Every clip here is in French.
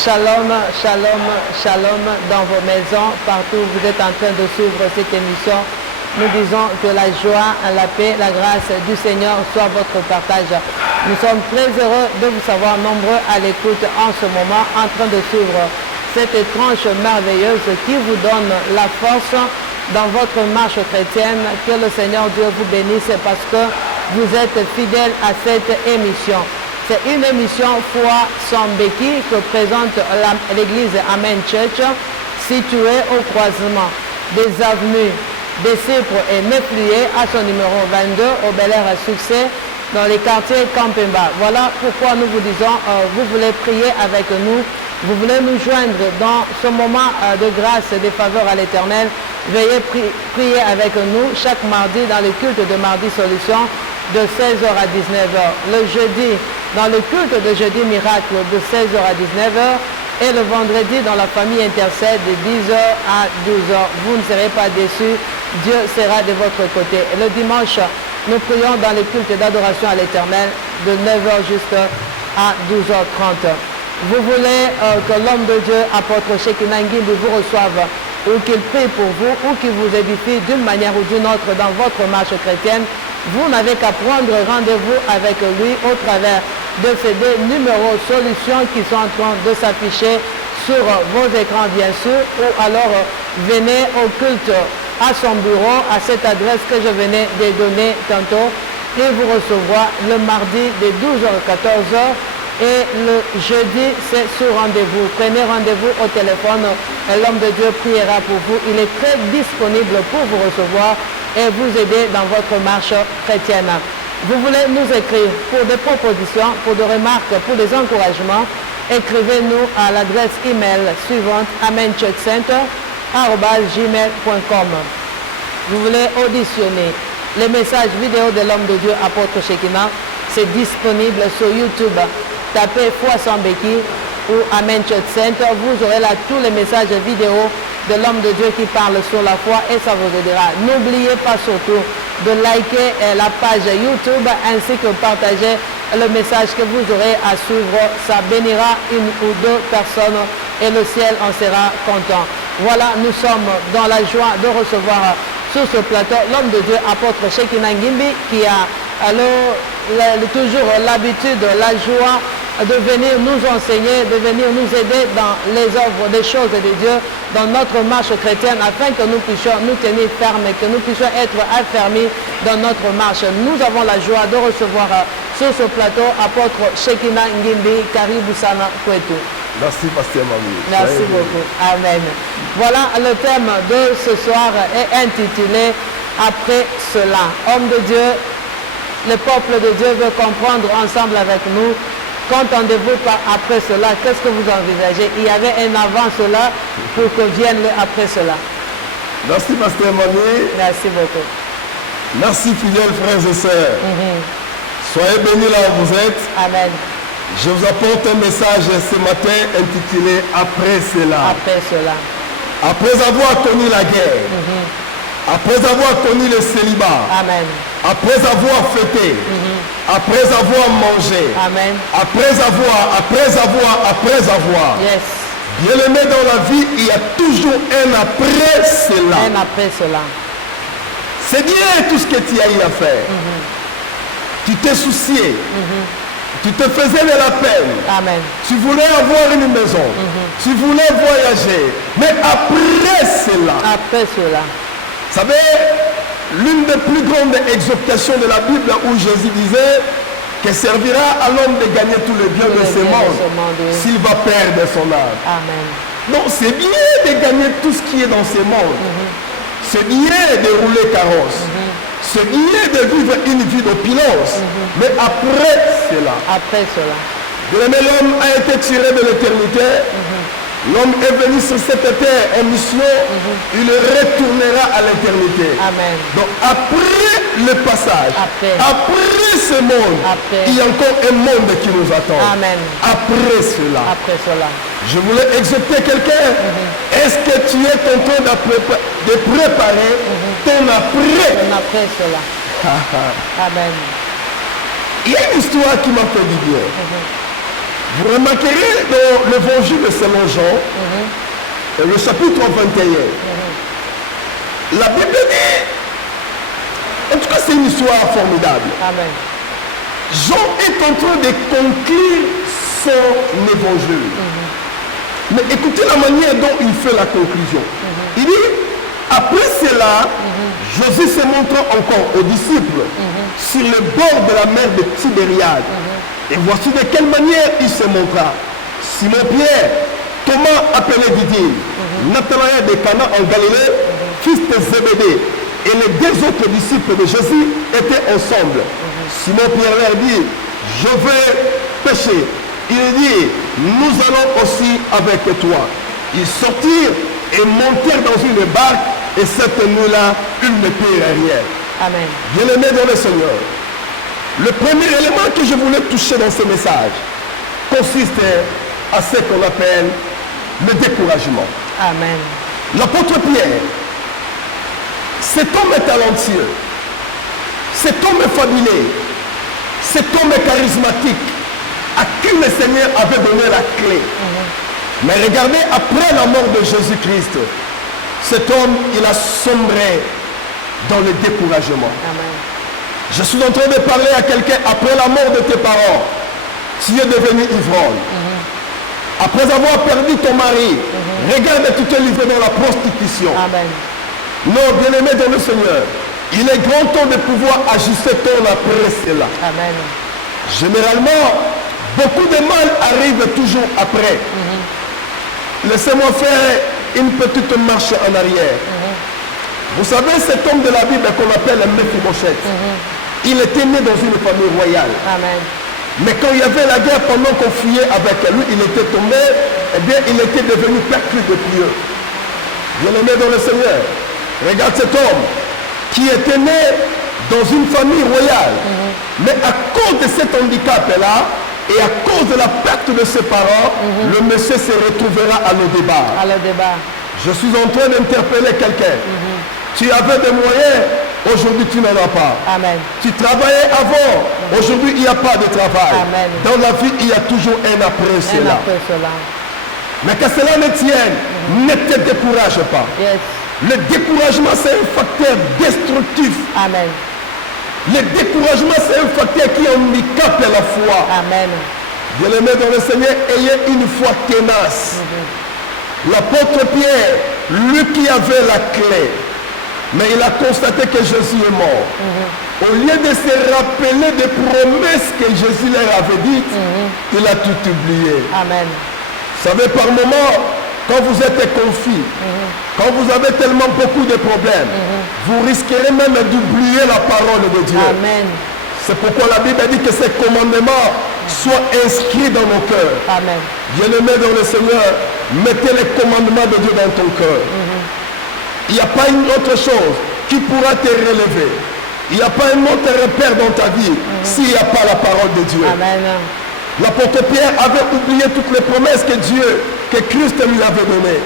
Shalom, shalom, shalom dans vos maisons, partout où vous êtes en train de suivre cette émission. Nous disons que la joie, la paix, la grâce du Seigneur soit votre partage. Nous sommes très heureux de vous savoir nombreux à l'écoute en ce moment, en train de suivre cette tranche merveilleuse qui vous donne la force dans votre marche chrétienne. Que le Seigneur Dieu vous bénisse parce que vous êtes fidèles à cette émission. C'est une émission Foi sans béquille que présente l'église Amen Church, située au croisement des avenues des Cypres et Méplier à son numéro 22 au Bel Air à Succès dans les quartiers Campemba. Voilà pourquoi nous vous disons, vous voulez prier avec nous, vous voulez nous joindre dans ce moment de grâce et de faveur à l'Éternel. Veuillez prier avec nous chaque mardi dans le culte de Mardi Solution de 16h à 19h. Le jeudi, dans le culte de jeudi miracle de 16h à 19h. Et le vendredi, dans la famille intercède de 10h à 12h. Vous ne serez pas déçus. Dieu sera de votre côté. Et le dimanche, nous prions dans le culte d'adoration à l'Éternel de 9h jusqu'à 12h30. Vous voulez que l'homme de Dieu, apôtre Shekinah Ngimbi, vous reçoive ou qu'il prie pour vous ou qu'il vous édifie d'une manière ou d'une autre dans votre marche chrétienne, vous n'avez qu'à prendre rendez-vous avec lui au travers de ces deux numéros solutions qui sont en train de s'afficher sur vos écrans bien sûr, ou alors venez au culte à son bureau, à cette adresse que je venais de donner tantôt, et vous recevoir le mardi de 12h à 14h et le jeudi c'est sur rendez-vous. Prenez rendez-vous au téléphone et l'homme de Dieu priera pour vous. Il est très disponible pour vous recevoir et vous aider dans votre marche chrétienne. Vous voulez nous écrire pour des propositions, pour des remarques, pour des encouragements, écrivez-nous à l'adresse email suivante amenchurchcenter@gmail.com. Vous voulez auditionner les messages vidéo de l'homme de Dieu apôtre Shekinah, c'est disponible sur YouTube. Tapez Foi sans béquille ou Amen Church Center, vous aurez là tous les messages vidéo de l'homme de Dieu qui parle sur la foi et ça vous aidera. N'oubliez pas surtout de liker la page YouTube ainsi que partager le message que vous aurez à suivre. Ça bénira une ou deux personnes et le ciel en sera content. Voilà, nous sommes dans la joie de recevoir sur ce plateau l'homme de Dieu apôtre Shekinah Ngimbi qui a toujours l'habitude, la joie de venir nous enseigner, de venir nous aider dans les œuvres des choses de Dieu, dans notre marche chrétienne, afin que nous puissions nous tenir fermes et que nous puissions être affermis dans notre marche. Nous avons la joie de recevoir sur ce plateau apôtre Shekinah Ngimbi. Karibu sana kwetu. Merci, Pasteur Mamie. Merci beaucoup. Amen. Voilà, le thème de ce soir est intitulé « Après cela ». Homme de Dieu, le peuple de Dieu veut comprendre ensemble avec nous. Qu'entendez-vous par après cela? Qu'est-ce que vous envisagez? Il y avait un avant cela pour que vienne le après cela. Merci, Pasteur Mamie. Merci beaucoup. Merci, fidèles frères et sœurs. Soyez bénis là où vous êtes. Amen. Je vous apporte un message ce matin intitulé « Après cela ». Après cela. Après avoir connu la guerre, après avoir connu le célibat, Amen. après avoir fêté, après avoir mangé, Amen. après avoir, Yes. bien-aimé dans la vie, il y a toujours un après cela. Un après cela. C'est bien tout ce que tu as eu à faire. Tu t'es soucié. Tu te faisais de la peine. Amen. Tu voulais avoir une maison. Tu voulais voyager. Mais après cela. Après cela. Vous savez, l'une des plus grandes exhortations de la Bible où Jésus disait que servira à l'homme de gagner tout le bien de ce monde s'il va perdre son âme. Amen. Donc c'est bien de gagner tout ce qui est dans ce monde. C'est bien de rouler carrosse. C'est bien de vivre une vie d'opulence. Mais après cela. Après cela. L'homme a été tiré de l'éternité. L'homme est venu sur cette terre en mission. Il retournera à l'éternité. Amen. Donc après le passage, après ce monde, il y a encore un monde qui nous attend. Amen. Après cela. Après cela. Je voulais exhorter quelqu'un. Est-ce que tu es en train de préparer ton après? Ton après cela. Amen. Il y a une histoire qui m'a fait du bien. Vous remarquerez dans l'évangile de Saint Jean, le chapitre 21, la Bible dit, en tout cas c'est une histoire formidable. Amen. Jean est en train de conclure son évangile. Mais écoutez la manière dont il fait la conclusion. Il dit, après cela, Jésus se montre encore aux disciples sur le bord de la mer de Tibériade. Et voici de quelle manière il se montra. Simon-Pierre, Thomas appelé Didier, Nathanaël de Cana en Galilée, fils de Zébédée, et les deux autres disciples de Jésus étaient ensemble. Simon-Pierre leur dit, je vais pêcher. Il dit, nous allons aussi avec toi. Ils sortirent et montèrent dans une barque, et cette nuit-là, ils ne prirent rien. Amen. Bien-aimés dans le Seigneur, le premier élément que je voulais toucher dans ce message consiste à ce qu'on appelle le découragement. Amen. L'apôtre Pierre, cet homme est talentueux, cet homme est fabuleux, cet homme est charismatique, à qui le Seigneur avait donné la clé. Mais regardez, après la mort de Jésus-Christ, cet homme, il a sombré dans le découragement. Amen. Je suis en train de parler à quelqu'un, après la mort de tes parents, tu es devenu ivrogne. Après avoir perdu ton mari, regarde, tu t'es livré dans la prostitution. Amen. Non, bien-aimé dans le Seigneur, il est grand temps de pouvoir ajuster ton après cela. Amen. Généralement, beaucoup de mal arrive toujours après. Laissez-moi faire une petite marche en arrière. Vous savez, cet homme de la Bible qu'on appelle Mephibosheth, il était né dans une famille royale. Amen. Mais quand il y avait la guerre, pendant qu'on fuyait avec lui, il était tombé, eh bien, il était devenu perclus de Dieu. Bien-aimé dans le Seigneur, regarde cet homme qui était né dans une famille royale. Mais à cause de cet handicap-là, et à cause de la perte de ses parents, le monsieur se retrouvera à le débat. À le débat. Je suis en train d'interpeller quelqu'un. Tu avais des moyens, aujourd'hui tu n'en as pas. Amen. Tu travaillais avant, aujourd'hui il n'y a pas de travail. Amen. Dans la vie, il y a toujours un après cela. Après cela. Mais que cela ne tienne, ne te décourage pas. Yes. Le découragement, c'est un facteur destructif. Amen. Le découragement, c'est un facteur qui handicape la foi. Amen. Bien-aimés dans le Seigneur, ayez une foi tenace. L'apôtre Pierre, lui qui avait la clé, mais il a constaté que Jésus est mort. Au lieu de se rappeler des promesses que Jésus leur avait dites, il a tout oublié. Amen. Vous savez, par moments, quand vous êtes confus, quand vous avez tellement beaucoup de problèmes, vous risquerez même d'oublier la parole de Dieu. Amen. C'est pourquoi la Bible dit que ces commandements soient inscrits dans nos cœurs. Amen. Bien-aimé dans le Seigneur, mettez les commandements de Dieu dans ton cœur. Il n'y a pas une autre chose qui pourra te relever. Il n'y a pas un autre repère dans ta vie s'il n'y a pas la parole de Dieu. Amen. L'apôtre Pierre avait oublié toutes les promesses que Dieu, que Christ lui avait données.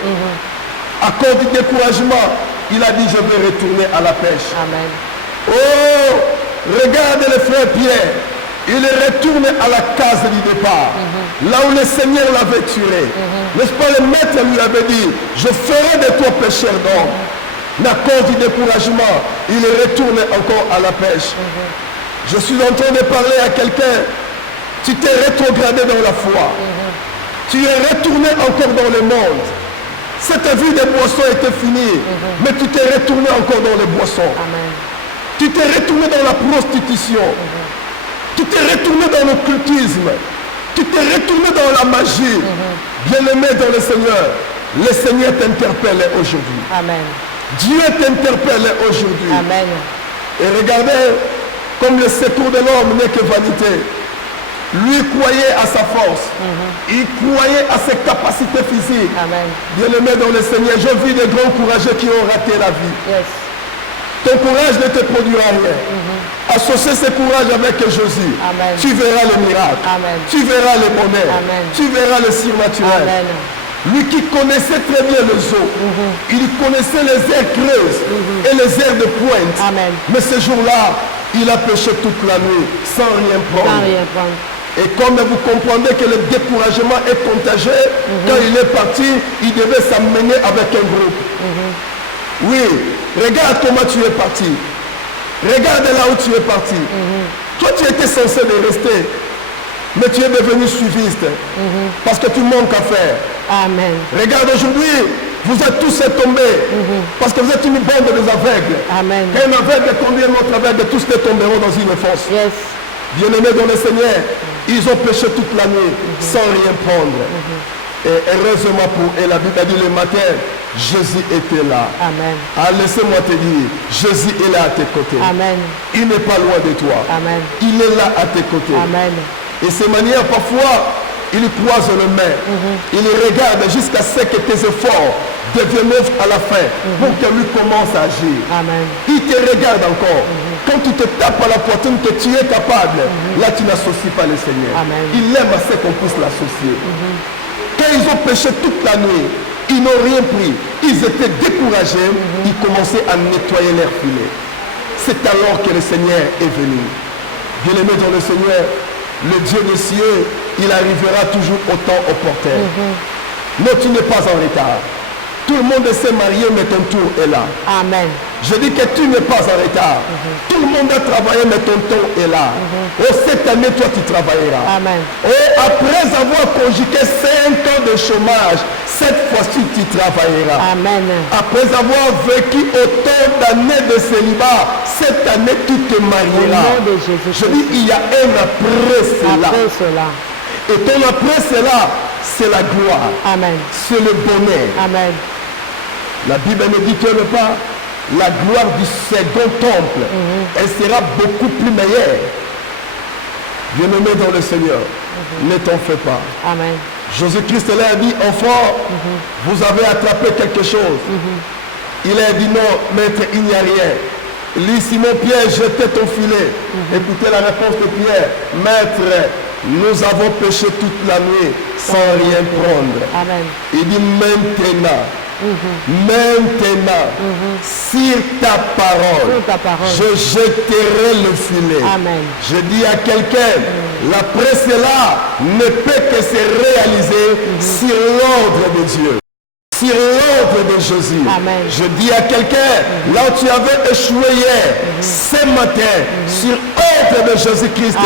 À cause du découragement, il a dit, je vais retourner à la pêche. Amen. Oh, regarde le frère Pierre. Il est retourné à la case du départ, là où le Seigneur l'avait tué. N'est-ce pas, le maître lui avait dit, je ferai de toi pécheur d'homme. Mais à cause du découragement, il est retourné encore à la pêche. Je suis en train de parler à quelqu'un, tu t'es rétrogradé dans la foi. Tu es retourné encore dans le monde. Cette vie de boissons était finie, mais tu t'es retourné encore dans les boissons. Amen. Tu t'es retourné dans la prostitution. Tu t'es retourné dans l'occultisme. Tu t'es retourné dans la magie. Bien-aimé dans le Seigneur t'interpelle aujourd'hui. Amen. Dieu t'interpelle aujourd'hui. Amen. Et regardez, comme le secours de l'homme n'est que vanité. Lui croyait à sa force. Il croyait à ses capacités physiques. Amen. Bien-aimé dans le Seigneur, j'ai vu des grands courageux qui ont raté la vie. Yes. Ton courage ne te produira rien. Associe ce courage avec Jésus. Amen. Tu verras le miracle. Amen. Tu verras le bonheur. Amen. Tu verras le surnaturel. Amen. Lui qui connaissait très bien les eaux, il connaissait les aires creuses et les aires de pointe. Amen. Mais ce jour-là, il a pêché toute la nuit sans rien prendre. Sans rien prendre. Et comme vous comprenez que le découragement est contagieux, quand il est parti, il devait s'amener avec un groupe. Oui, regarde comment tu es parti. Regarde là où tu es parti. Toi, tu étais censé de rester, mais tu es devenu suiviste parce que tu manques à faire. Amen. Regarde aujourd'hui, vous êtes tous tombés parce que vous êtes une bande des aveugles. Amen. Quand un aveugle conduit un autre aveugle, tous tomberont dans une fosse. Yes. Bien-aimés dans le Seigneur, ils ont péché toute la nuit sans rien prendre. Et heureusement pour eux, la Bible a dit le matin, Jésus était là. Amen. Ah, laissez-moi te dire, Jésus est là à tes côtés. Amen. Il n'est pas loin de toi. Amen. Il est là à tes côtés. Amen. Et ces manières, parfois, il croise le main. Il regarde jusqu'à ce que tes efforts deviennent œuvres à la fin pour que lui commence à agir. Amen. Il te regarde encore. Quand tu te tapes à la poitrine que tu es capable, là tu n'associes pas le Seigneur. Amen. Il aime assez qu'on puisse l'associer. Quand ils ont péché toute la nuit, ils n'ont rien pris. Ils étaient découragés. Ils commençaient à nettoyer leur filet. C'est alors que le Seigneur est venu. Bien-aimé dans le Seigneur, le Dieu des cieux, il arrivera toujours au temps opportun. Non, tu n'es pas en retard. Tout le monde s'est marié, mais ton tour est là. Amen. Je dis que tu n'es pas en retard. Tout le monde a travaillé, mais ton tour est là. Oh, cette année, toi, tu travailleras. Amen. Oh, après avoir conjugué 5 ans de chômage, cette fois-ci, tu travailleras. Amen. Après avoir vécu autant d'années de célibat, cette année, tu te Au marieras. nom de Jésus. Je dis, il y a un après cela. Après cela. Et ton après cela, c'est la gloire. Amen. C'est le bonheur. Amen. La Bible ne dit que pas la gloire du second temple, elle sera beaucoup plus meilleure. Bien-aimé dans le Seigneur, ne t'en fais pas. Amen. Jésus-Christ leur a dit, enfant, vous avez attrapé quelque chose. Il a dit non, maître, il n'y a rien. Lui, Simon-Pierre, jetez ton filet. Écoutez la réponse de Pierre. Maître, nous avons péché toute la nuit sans rien prendre. Amen. Il dit maintenant, sur ta parole, je jeterai le filet. Amen. Je dis à quelqu'un, l'après cela ne peut que se réaliser sur l'ordre de Dieu. Sur l'ordre de Jésus. Amen. Je dis à quelqu'un, là où tu avais échoué hier, ce matin, sur ordre de Jésus-Christ,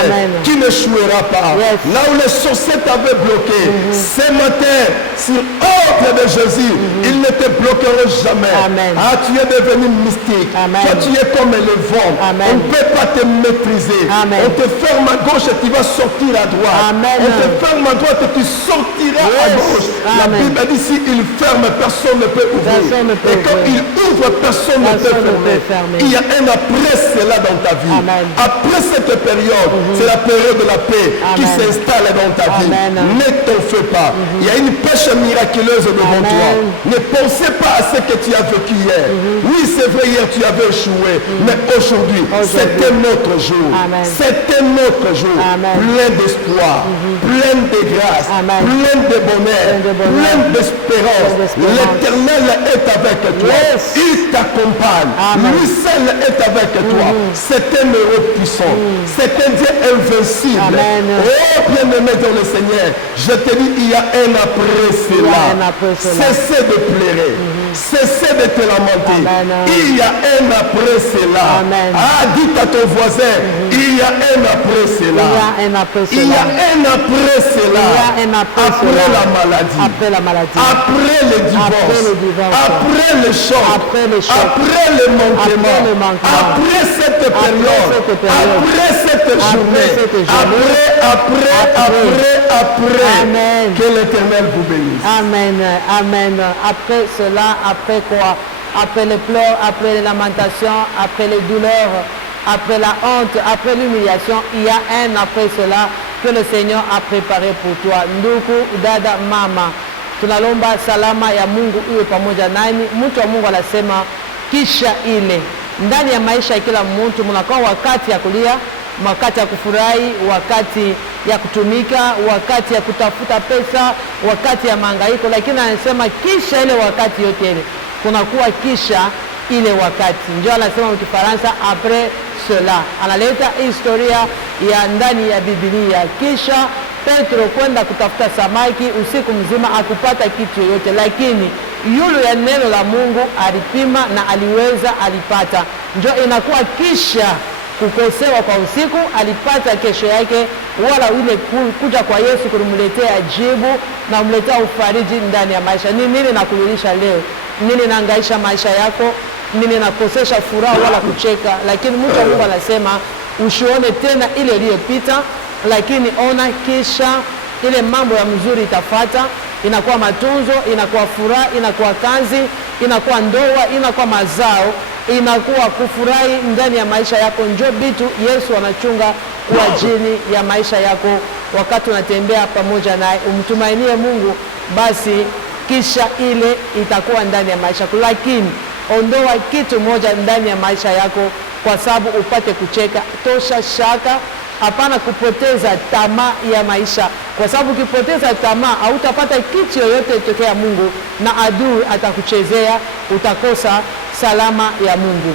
tu n'échoueras pas. Yes. Là où les chaussettes t'avaient bloqué, ce matin, sur ordre de Jésus, ils ne te bloqueront jamais. Amen. Ah, tu es devenu mystique. Amen. Toi, tu es comme le vent. Amen. On ne peut pas te maîtriser. Amen. On te ferme à gauche et tu vas sortir à droite. Amen. On te ferme à droite et tu sortiras à gauche. La Amen. Bible dit si il ferme, personne ne peut ouvrir. Personne ne peut Et quand ouvrir. il ouvre, personne ne peut fermer. Il y a un après cela dans ta vie. Amen. Après cette période, c'est la période de la paix qui Amen. s'installe dans ta vie. Amen. Ne t'en fais pas. Il y a une pêche miraculeuse devant Amen. toi. Ne pensez pas à ce que tu as vécu hier. Oui, c'est vrai, hier tu avais échoué. Mais aujourd'hui, c'est un autre jour. Amen. C'est un autre jour. Amen. Plein d'espoir, plein de grâce, Amen. plein de bonheur, plein d'espérance. L'Éternel est avec toi. Yes. Il t'accompagne. Amen. Lui seul est avec toi. C'est un héros puissant. C'est un Dieu invincible. Amen. Oh, bien-aimé dans le Seigneur, je te dis, il y a un après cela. un après cela. Cessez de pleurer. Cessez de te lamenter. Amen. Il y a un après cela. Amen. Ah, dites à ton voisin, il y a un après cela. Il y a un après cela. Il y a un après cela. Il y a un après cela. la maladie. Après la maladie. Après le divorce. Après le divorce. Après le choc. Après le choc. Après le manquement. Après le manquement. Après cette période. cette période. Après cette journée. cette journée. Après. Amen. Que l'Éternel vous bénisse. Amen. Amen. Après cela, après quoi? Après les pleurs, après les lamentations, après les douleurs, après la honte, après l'humiliation, il y a un après cela que le Seigneur a préparé pour toi. Ndugu, dada, mama, tunalomba salama ya Mungu iwe pamoja nani. Mtu wa Mungu anasema kisha ile. Ndani ya maisha ya kila mtu mnakuwa wakati ya kulia, wakati ya kufurahi, wakati ya kutumika, wakati ya kutafuta pesa, wakati ya mahangaiko, lakini anasema kisha ile wakati yote ile kunakuwa kisha ile wakati. Ndio anasema mkifaransa après cela. Analeta historia ya ndani ya Biblia. Kisha Petro kwenda kutafuta samaki usiku mzima akupata kitu yoyote, lakini yule ya neno la Mungu alipima na aliweza, alipata. Njo inakuwa kisha kukosewa kwa usiku alipata kesho yake, wala ile kuja kwa Yesu kumletea jibu na kumletea ufariji ndani ya maisha. Nini nakujulisha leo? Nini naangaisha maisha yako? Nini nakosesha furaha wala kucheka? Lakini mtu wa Mungu anasema usione tena ile iliyopita, lakini ona kisha ile mambo ya mzuri itafata. Inakuwa matunzo, inakuwa furaha, inakuwa kazi, inakuwa ndoa, inakuwa mazao, inakuwa kufurahi ndani ya maisha yako. Njoo bitu Yesu anachunga kwa ajili ya maisha yako wakati unatembea pamoja naye. Umtumainie Mungu, basi kisha ile itakuwa ndani ya maisha yako. Lakini ondoa kitu moja ndani ya maisha yako kwa sababu upate kucheka. Tosha shaka, hapana kupoteza tamaa ya maisha, kwa sababu ukipoteza tamaa hautapata kitu yoyote tokea Mungu, na adui atakuchezea, utakosa salama ya Mungu.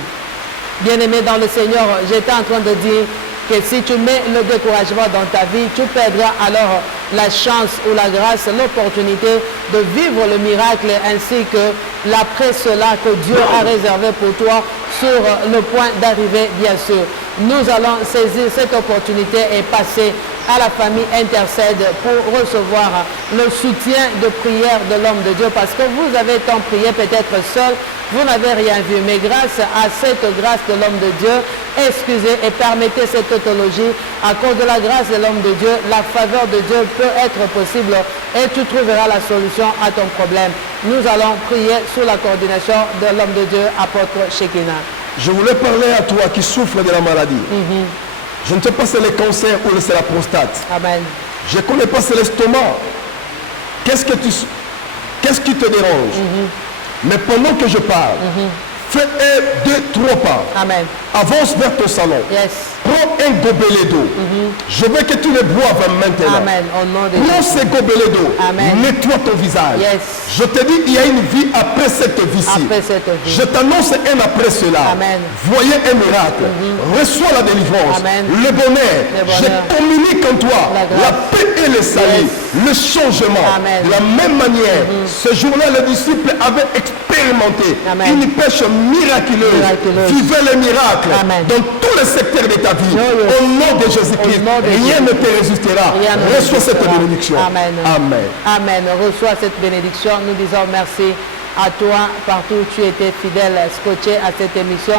Bien-aimé dans le Seigneur, j'étais en train de dire que si tu mets le découragement dans ta vie, tu perdras alors la chance ou la grâce, l'opportunité de vivre le miracle ainsi que l'après cela que Dieu a réservé pour toi sur le point d'arriver, bien sûr. Nous allons saisir cette opportunité et passer à la famille Intercède pour recevoir le soutien de prière de l'homme de Dieu, parce que vous avez tant prié peut-être seul, vous n'avez rien vu, mais grâce à cette grâce de l'homme de Dieu, excusez et permettez cette tautologie, à cause de la grâce de l'homme de Dieu, la faveur de Dieu peut être possible et tu trouveras la solution à ton problème. Nous allons prier sous la coordination de l'homme de Dieu, apôtre Shekinah. Je voulais parler à toi qui souffre de la maladie. Je ne sais pas si c'est le cancer ou c'est la prostate. Amen. Je ne connais pas si c'est l'estomac. Qu'est-ce qui te dérange? Mais pendant que je parle, fais 1, 2, 3 pas. Amen. Avance vers ton salon. Yes. Prends un gobelet d'eau. Je veux que tu le boives maintenant. Amen. Au nom de Prends Jésus. ce gobelet d'eau. Amen. Nettoie ton visage. Yes. Je te dis, il y a une vie après cette vie-ci. Après cette vie. Je t'annonce un après cela. Amen. Voyez un miracle. Reçois la délivrance. Amen. Le bonheur. Le bonheur. Je communique en toi La grâce. la paix et le salut. Yes. Le changement. Amen. De la même manière, ce jour-là, les disciples avaient expérimenté Amen. une pêche miraculeuse. Vivez le miracle Amen. dans tous les secteurs de ta vie. Yes. Au nom de Jésus-Christ, Au nom de rien Jésus. ne te résistera. Rien ne Reçois cette résistera. bénédiction. Amen. Amen. Amen. Reçois cette bénédiction. Nous disons merci à toi partout où tu étais fidèle, scotché à cette émission.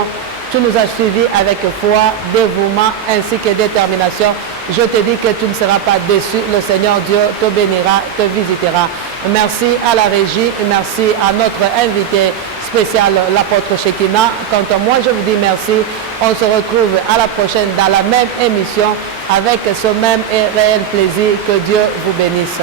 Tu nous as suivis avec foi, dévouement ainsi que détermination. Je te dis que tu ne seras pas déçu. Le Seigneur Dieu te bénira, te visitera. Merci à la régie, merci à notre invité spécial, l'apôtre Shekinah. Quant à moi, je vous dis merci. On se retrouve à la prochaine dans la même émission avec ce même et réel plaisir. Que Dieu vous bénisse.